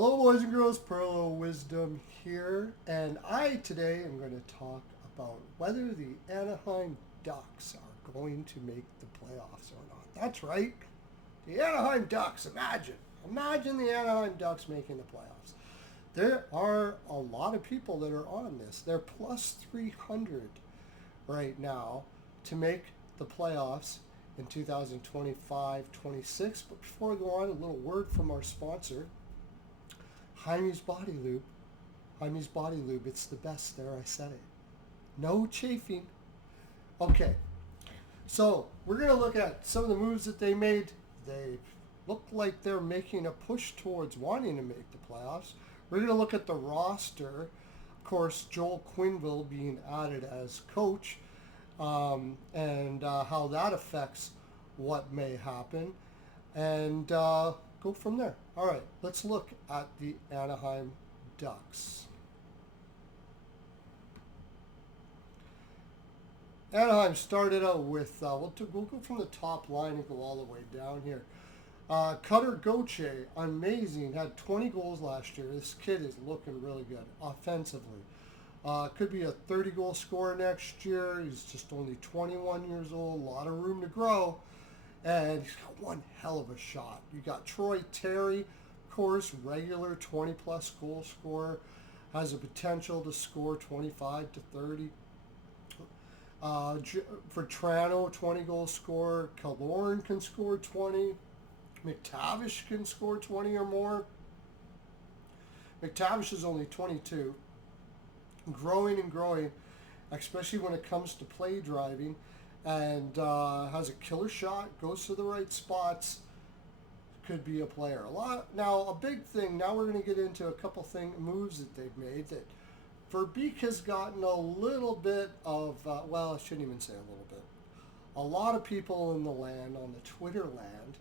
Hello, boys and girls. Pearl of Wisdom here, and today am going to talk about whether the Anaheim Ducks are going to make the playoffs or not. That's right, the Anaheim Ducks. Imagine the Anaheim Ducks making the playoffs. There are a lot of people that are on this. They're plus 300 right now to make the playoffs in 2025-26. But before I go on, a little word from our sponsor. Jaime's Body Lube. Jaime's Body Lube. It's the best. There, I said it. No chafing. Okay. So, we're going to look at some of the moves that they made. They look like they're making a push towards wanting to make the playoffs. We're going to look at the roster. Of course, Joel Quenneville being added as coach and how that affects what may happen. And go from there. All right, let's look at the Anaheim Ducks. Anaheim started out with, we'll go from the top line and go all the way down here. Cutter Gauthier, amazing, had 20 goals last year. This kid is looking really good offensively. Could be a 30-goal scorer next year. He's just only 21 years old, a lot of room to grow. And he's got one hell of a shot. You got Troy Terry, of course, regular 20-plus goal scorer, has a potential to score 25 to 30. For Toronto, 20-goal scorer. Killorn can score 20. McTavish can score 20 or more. McTavish is only 22. Growing and growing, especially when it comes to play driving. And has a killer shot, goes to the right spots, could be a player. A big thing, now we're going to get into a couple moves that they've made that Verbeek has gotten a little bit of, I shouldn't even say a little bit. A lot of people in the land, on the Twitter land,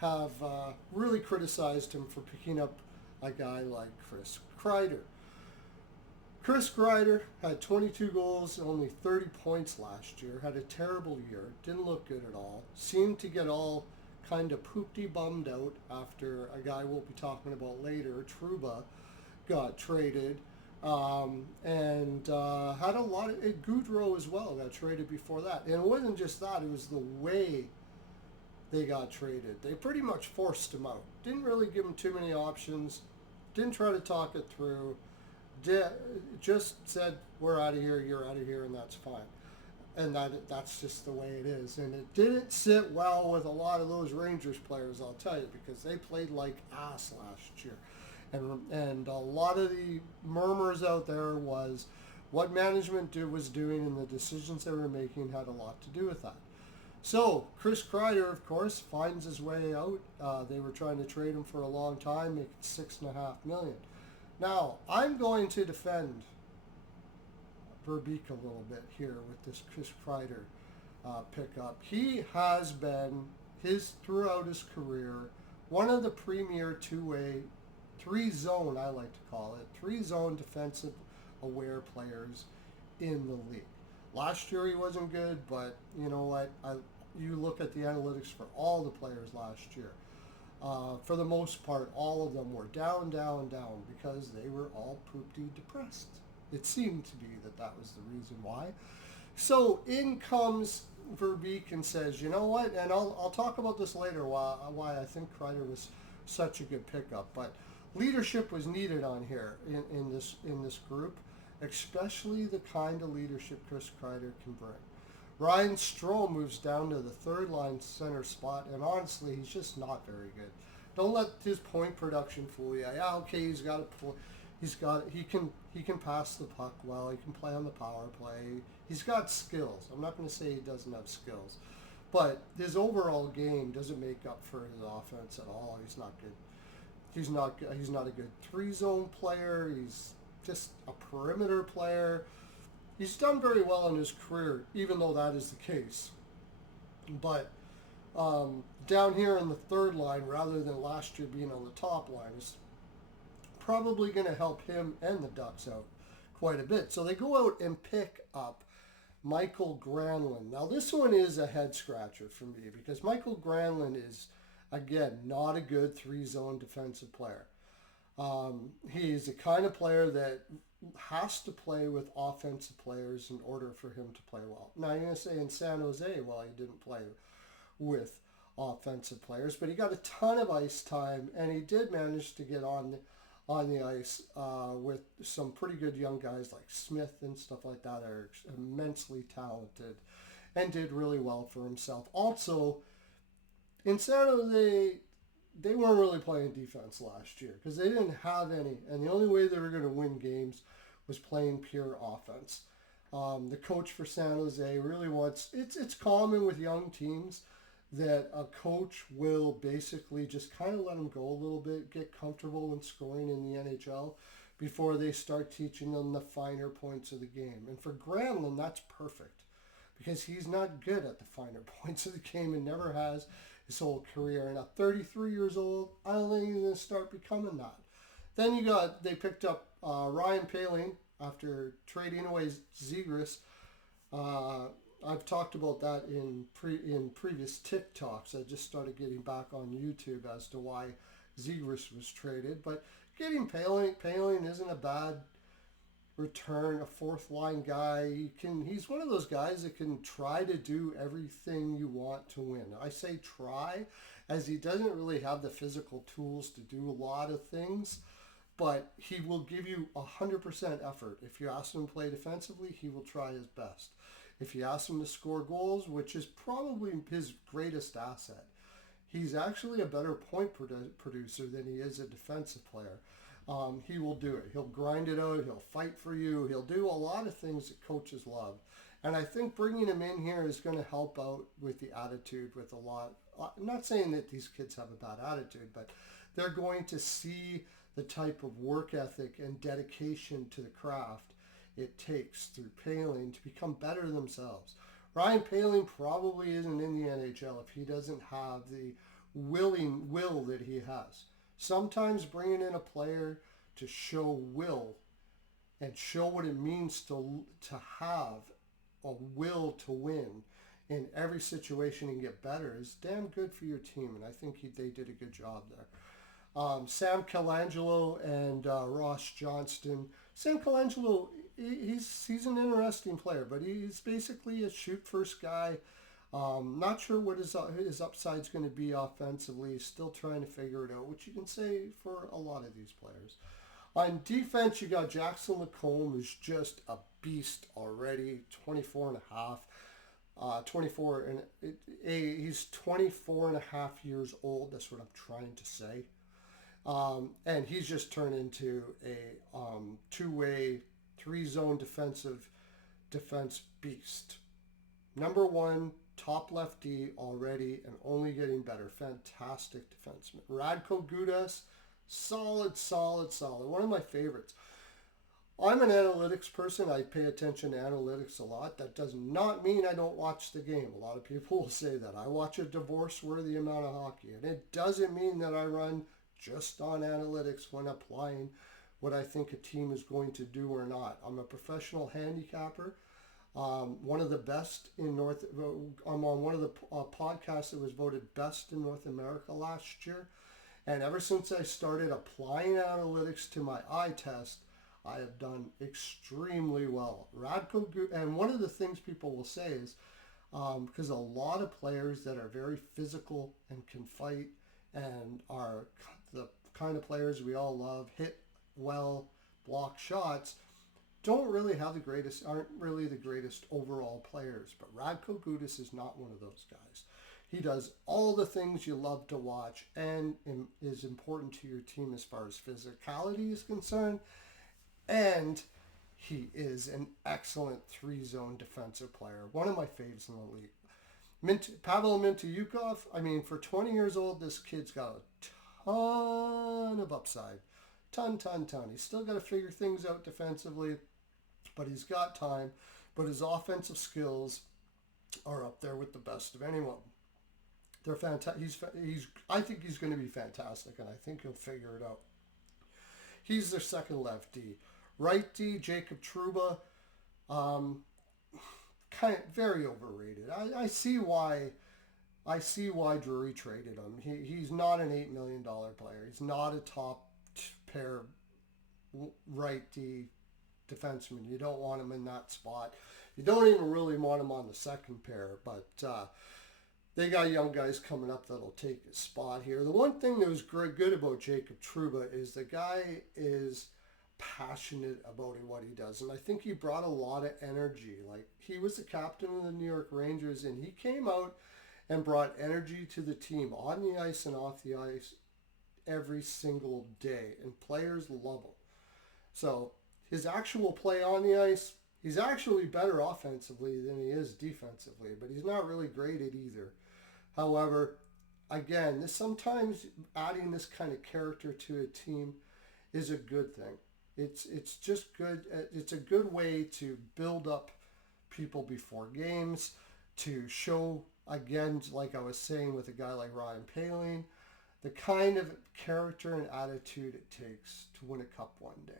have really criticized him for picking up a guy like Chris Kreider. Chris Kreider had 22 goals, only 30 points last year, had a terrible year, didn't look good at all, seemed to get all kind of poopty bummed out after a guy we'll be talking about later, Trouba, got traded, and had a lot of, Goudreau as well got traded before that. And it wasn't just that, it was the way they got traded. They pretty much forced him out. Didn't really give him too many options, didn't try to talk it through. Just said, we're out of here, you're out of here, and that's fine. And that's just the way it is. And it didn't sit well with a lot of those Rangers players, I'll tell you, because they played like ass last year. And a lot of the murmurs out there was what management was doing and the decisions they were making had a lot to do with that. So Chris Kreider, of course, finds his way out. They were trying to trade him for a long time, making $6.5 million. Now, I'm going to defend Verbeek a little bit here with this Chris Kreider pickup. He has been, throughout his career, one of the premier two-way, three-zone, I like to call it, three-zone defensive-aware players in the league. Last year he wasn't good, but you know what? You look at the analytics for all the players last year. For the most part, all of them were down, because they were all poopty depressed. It seemed to be that was the reason why. So in comes Verbeek and says, you know what, and I'll talk about this later, why I think Kreider was such a good pickup, but leadership was needed on here in this group, especially the kind of leadership Chris Kreider can bring. Ryan Strome moves down to the third line center spot, and honestly, he's just not very good. Don't let his point production fool you. Yeah, okay, he can pass the puck well. He can play on the power play. He's got skills. I'm not going to say he doesn't have skills, but his overall game doesn't make up for his offense at all. He's not good. He's not a good three-zone player. He's just a perimeter player. He's done very well in his career, even though that is the case. But down here in the third line, rather than last year being on the top line, is probably going to help him and the Ducks out quite a bit. So they go out and pick up Michael Granlund. Now this one is a head scratcher for me because Michael Granlund is, again, not a good three-zone defensive player. He's the kind of player that has to play with offensive players in order for him to play well. Now, you're going to say in San Jose, well, he didn't play with offensive players, but he got a ton of ice time, and he did manage to get on the ice with some pretty good young guys like Smith and stuff like that are immensely talented and did really well for himself. Also, in San Jose, they weren't really playing defense last year because they didn't have any, and the only way they were going to win games was playing pure offense. The coach for San Jose really wants, it's common with young teams that a coach will basically just kind of let them go a little bit, get comfortable in scoring in the NHL before they start teaching them the finer points of the game. And for Granlund, that's perfect because he's not good at the finer points of the game and never has his whole career. And at 33 years old, I don't think he's going to start becoming that. Then they picked up Ryan Poehling after trading away Zegras. I've talked about that in previous TikToks. I just started getting back on YouTube as to why Zegras was traded. But getting Poehling isn't a bad return, a fourth line guy. He's one of those guys that can try to do everything you want to win. I say try, as he doesn't really have the physical tools to do a lot of things, but he will give you 100% effort. If you ask him to play defensively, he will try his best. If you ask him to score goals, which is probably his greatest asset, he's actually a better point producer than he is a defensive player. He will do it. He'll grind it out. He'll fight for you. He'll do a lot of things that coaches love. And I think bringing him in here is going to help out with the attitude with a lot. I'm not saying that these kids have a bad attitude, but they're going to see the type of work ethic and dedication to the craft it takes through Poehling to become better themselves. Ryan Poehling probably isn't in the NHL if he doesn't have the will that he has. Sometimes bringing in a player to show will and show what it means to have a will to win in every situation and get better is damn good for your team, and I think they did a good job there. Sam Colangelo and Ross Johnston. Sam Colangelo, he's an interesting player, but he's basically a shoot first guy. Not sure what his upside's going to be offensively. He's still trying to figure it out, which you can say for a lot of these players. On defense, you got Jackson Lacombe, who's just a beast already, 24 and a half. He's 24 and a half years old. That's what I'm trying to say. And he's just turned into a two-way, three-zone defense beast. Number one, top lefty already and only getting better. Fantastic defenseman. Radko Gudas, solid. One of my favorites. I'm an analytics person. I pay attention to analytics a lot. That does not mean I don't watch the game. A lot of people will say that. I watch a divorce-worthy amount of hockey. And it doesn't mean that I run just on analytics when applying what I think a team is going to do or not. I'm a professional handicapper. One of the best in I'm on one of the podcasts that was voted best in North America last year. And ever since I started applying analytics to my eye test, I have done extremely well. And one of the things people will say is, because a lot of players that are very physical and can fight and are the kind of players we all love, hit well, block shots, aren't really the greatest overall players. But Radko Gudas is not one of those guys. He does all the things you love to watch and is important to your team as far as physicality is concerned. And he is an excellent three-zone defensive player. One of my faves in the league. Pavel Mintyukov, for 20 years old, this kid's got a ton of upside. Ton. He's still got to figure things out defensively, but he's got time. But his offensive skills are up there with the best of anyone. They're fantastic. I think he's going to be fantastic, and I think he'll figure it out. He's their second left D. Right D, Jacob Trouba, very overrated. I see why Drury traded him. He's not an $8 million player. He's not a top pair right D defenseman. You don't want him in that spot. You don't even really want him on the second pair, but they got young guys coming up that'll take his spot here. The one thing that was good about Jacob Trouba is the guy is passionate about what he does, and I think he brought a lot of energy. Like, he was the captain of the New York Rangers, and he came out and brought energy to the team on the ice and off the ice every single day, and players love him. So his actual play on the ice, he's actually better offensively than he is defensively, but he's not really great at either. However, again, sometimes adding this kind of character to a team is a good thing. It's just good. It's a good way to build up people before games, to show, again, like I was saying with a guy like Ryan Poehling, the kind of character and attitude it takes to win a cup one day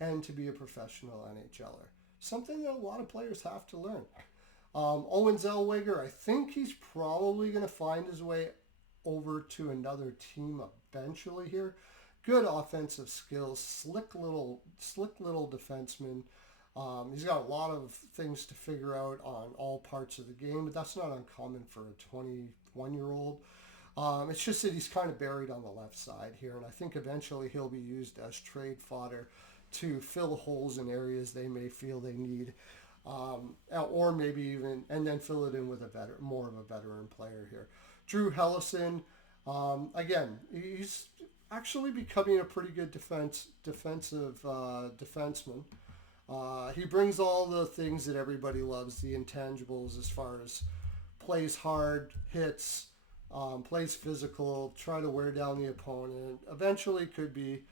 and to be a professional NHLer. Something that a lot of players have to learn. Owen Zellweger, I think he's probably going to find his way over to another team eventually here. Good offensive skills, slick little defenseman. He's got a lot of things to figure out on all parts of the game, but that's not uncommon for a 21-year-old. It's just that he's kind of buried on the left side here, and I think eventually he'll be used as trade fodder to fill holes in areas they may feel they need, or maybe even, and then fill it in with more of a veteran player here. Drew Helleson, again, he's actually becoming a pretty good defensive defenseman. He brings all the things that everybody loves, the intangibles, as far as plays hard, hits, plays physical, try to wear down the opponent. Eventually could be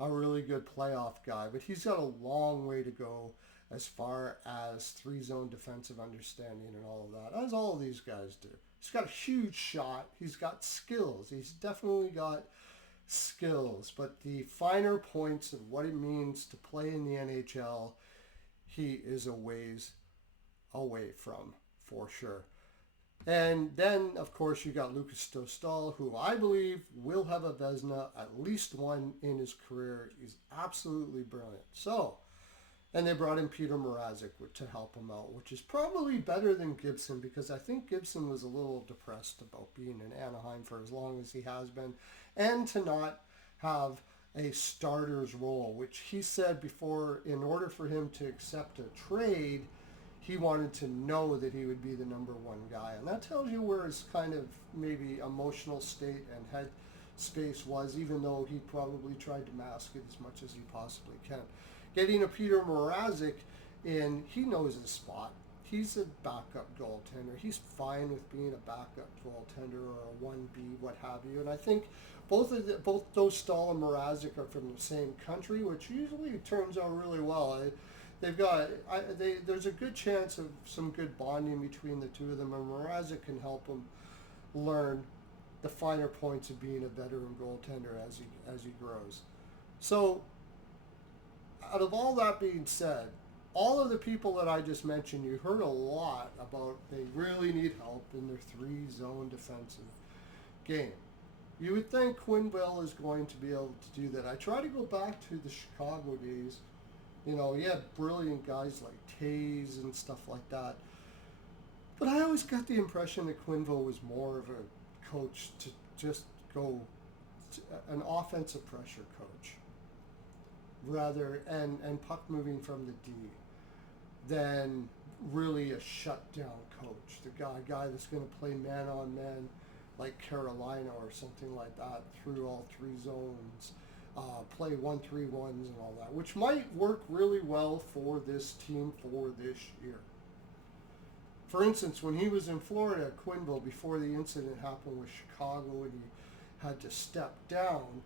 a really good playoff guy, but he's got a long way to go as far as three-zone defensive understanding and all of that, as all of these guys do. He's got a huge shot. He's got skills. He's definitely got skills, but the finer points of what it means to play in the NHL, he is a ways away from, for sure. And then, of course, you got Lucas Dostal, who I believe will have a Vezina, at least one in his career. He's absolutely brilliant. So, and they brought in Peter Mrazek to help him out, which is probably better than Gibson, because I think Gibson was a little depressed about being in Anaheim for as long as he has been, and to not have a starter's role, which he said before, in order for him to accept a trade, he wanted to know that he would be the number one guy. And that tells you where his kind of maybe emotional state and head space was, even though he probably tried to mask it as much as he possibly can. Getting a Peter Mrazek in, he knows his spot. He's a backup goaltender. He's fine with being a backup goaltender or a 1B, what have you. And I think both Dostal and Mrazek are from the same country, which usually turns out really well. There's a good chance of some good bonding between the two of them, and Mrazek can help him learn the finer points of being a veteran goaltender as he grows. So, out of all that being said, all of the people that I just mentioned, you heard a lot about they really need help in their three-zone defensive game. You would think Quenneville is going to be able to do that. I try to go back to the Chicago days. You know, you had brilliant guys like Taze and stuff like that. But I always got the impression that Quenneville was more of a coach to just go, an offensive pressure coach, rather, and puck moving from the D, than really a shutdown coach. The guy that's going to play man on man like Carolina or something like that through all three zones. Play 1-3-1s and all that, which might work really well for this team for this year. For instance, when he was in Florida at Quenneville, before the incident happened with Chicago and he had to step down,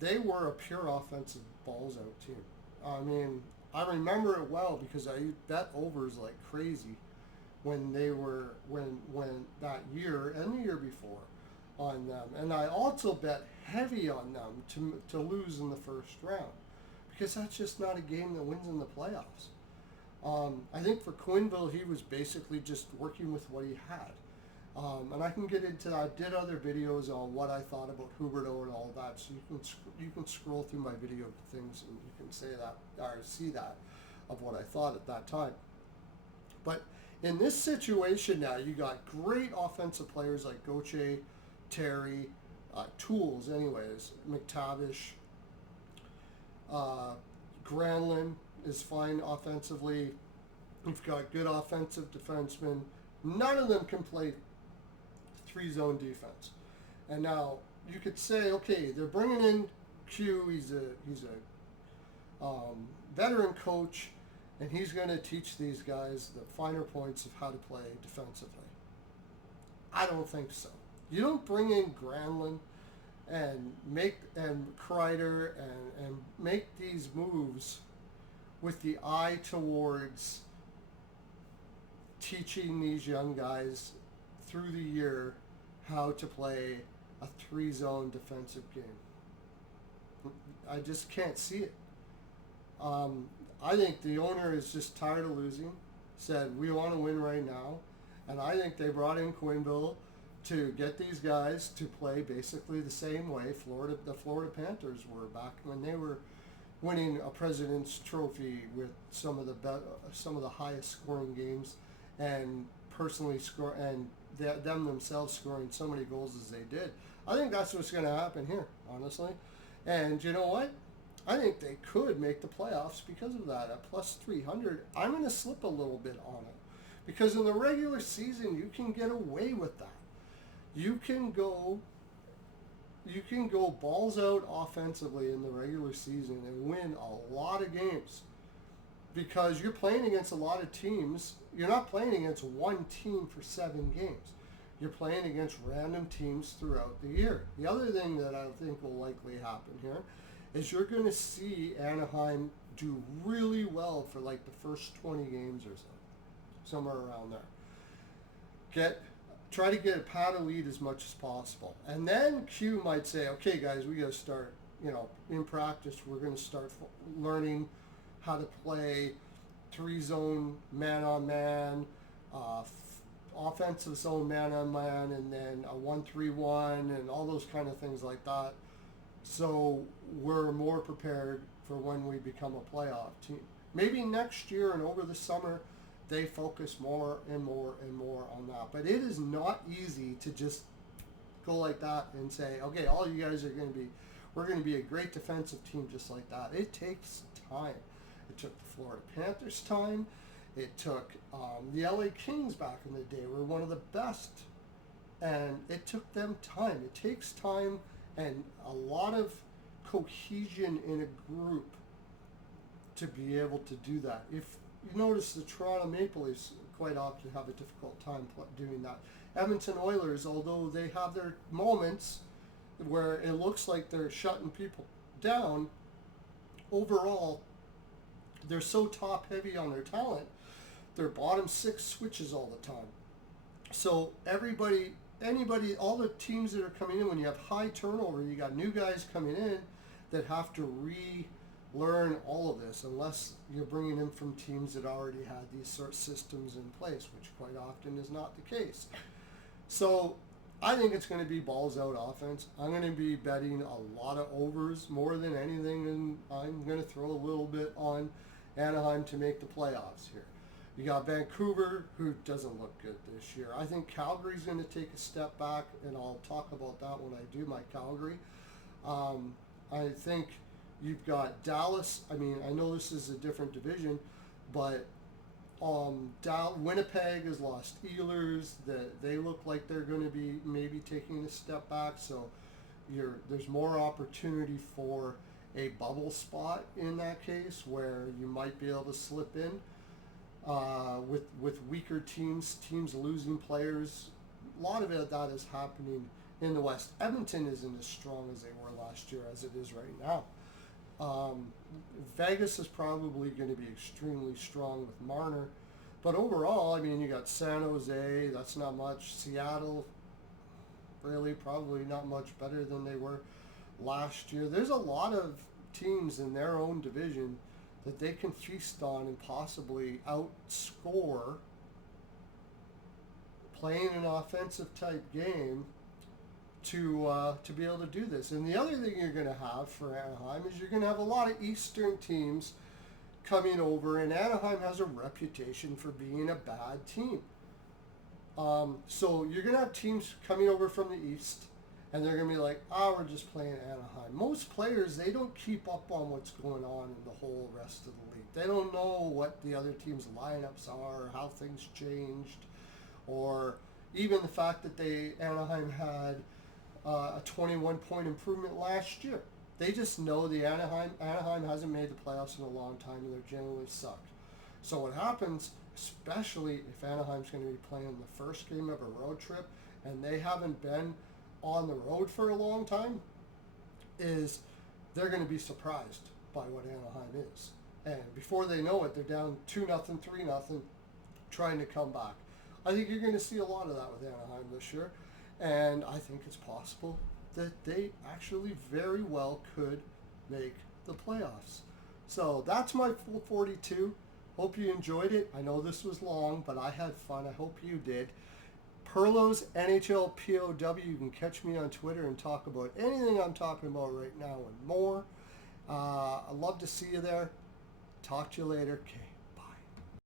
they were a pure offensive balls out team. I mean, I remember it well because I bet overs like crazy when that year and the year before on them, and I also bet heavy on them to lose in the first round, because that's just not a game that wins in the playoffs. I think for Quenneville, he was basically just working with what he had, And I can get into that. I did other videos on what I thought about Huberdeau and all that, so you can scroll through my video things and you can say that or see that of what I thought at that time. But in this situation now, you got great offensive players like Gauthier, Terry, tools anyways, McTavish, Granlund is fine offensively. You've got good offensive defensemen. None of them can play three-zone defense. And now you could say, okay, they're bringing in Q. He's a veteran coach, and he's going to teach these guys the finer points of how to play defensively. I don't think so. You don't bring in Granlund and Kreider and make these moves with the eye towards teaching these young guys through the year how to play a three-zone defensive game. I just can't see it. I think the owner is just tired of losing, said we want to win right now, and I think they brought in Quenneville to get these guys to play basically the same way the Florida Panthers were back when they were winning a President's Trophy with some of the highest scoring games, and them themselves scoring so many goals as they did. I think that's what's going to happen here, honestly. And you know what? I think they could make the playoffs because of that. At plus 300, I'm going to slip a little bit on it. Because in the regular season, you can get away with that. You can go balls out offensively in the regular season and win a lot of games. Because you're playing against a lot of teams. You're not playing against one team for 7 games. You're playing against random teams throughout the year. The other thing that I think will likely happen here is you're going to see Anaheim do really well for like the first 20 games or so, somewhere around there. Try to get a pad of lead as much as possible. And then Q might say, okay guys, we got to start, in practice, we're going to start learning how to play three-zone man-on-man, offensive zone man-on-man, and then a 1-3-1 and all those kind of things like that. So we're more prepared for when we become a playoff team. Maybe next year and over the summer, they focus more and more and more on that. But it is not easy to just go like that and say, okay, all you guys we're going to be a great defensive team just like that. It takes time. It took the Florida Panthers time. It took the LA Kings back in the day were one of the best. And it took them time. It takes time and a lot of cohesion in a group to be able to do that. If you notice, the Toronto Maple Leafs quite often have a difficult time doing that. Edmonton Oilers, although they have their moments where it looks like they're shutting people down, overall, they're so top heavy on their talent, their bottom 6 switches all the time. So anybody, all the teams that are coming in, when you have high turnover, you got new guys coming in that have to relearn all of this, unless you're bringing in from teams that already had these sort of systems in place, which quite often is not the case. So I think it's going to be balls out offense. I'm going to be betting a lot of overs more than anything, and I'm going to throw a little bit on Anaheim to make the playoffs here. You got Vancouver, who doesn't look good this year. I think Calgary's going to take a step back, and I'll talk about that when I do my Calgary. I think you've got Dallas. I mean, I know this is a different division, but Winnipeg has lost Ehlers. They look like they're going to be maybe taking a step back. So there's more opportunity for a bubble spot in that case, where you might be able to slip in with weaker teams losing players. A lot of that is happening in the West. Edmonton isn't as strong as they were last year as it is right now. Vegas is probably going to be extremely strong with Marner. But overall, I mean, you got San Jose, that's not much. Seattle, really probably not much better than they were last year. There's a lot of teams in their own division that they can feast on and possibly outscore playing an offensive type game to be able to do this. And the other thing you're going to have for Anaheim is you're going to have a lot of Eastern teams coming over, and Anaheim has a reputation for being a bad team. So you're going to have teams coming over from the East, and they're going to be like, we're just playing Anaheim. Most players, they don't keep up on what's going on in the whole rest of the league. They don't know what the other team's lineups are, or how things changed, or even the fact that Anaheim had a 21-point improvement last year. They just know Anaheim hasn't made the playoffs in a long time, and they're generally sucked. So what happens, especially if Anaheim's going to be playing the first game of a road trip, and they haven't been on the road for a long time, is they're going to be surprised by what Anaheim is. And before they know it, they're down 2-0, 3-0, trying to come back. I think you're going to see a lot of that with Anaheim this year. And I think it's possible that they actually very well could make the playoffs. So that's my full 42. Hope you enjoyed it. I know this was long, but I had fun. I hope you did. Perlo's NHL POW. You can catch me on Twitter and talk about anything I'm talking about right now and more. I'd love to see you there. Talk to you later. Okay.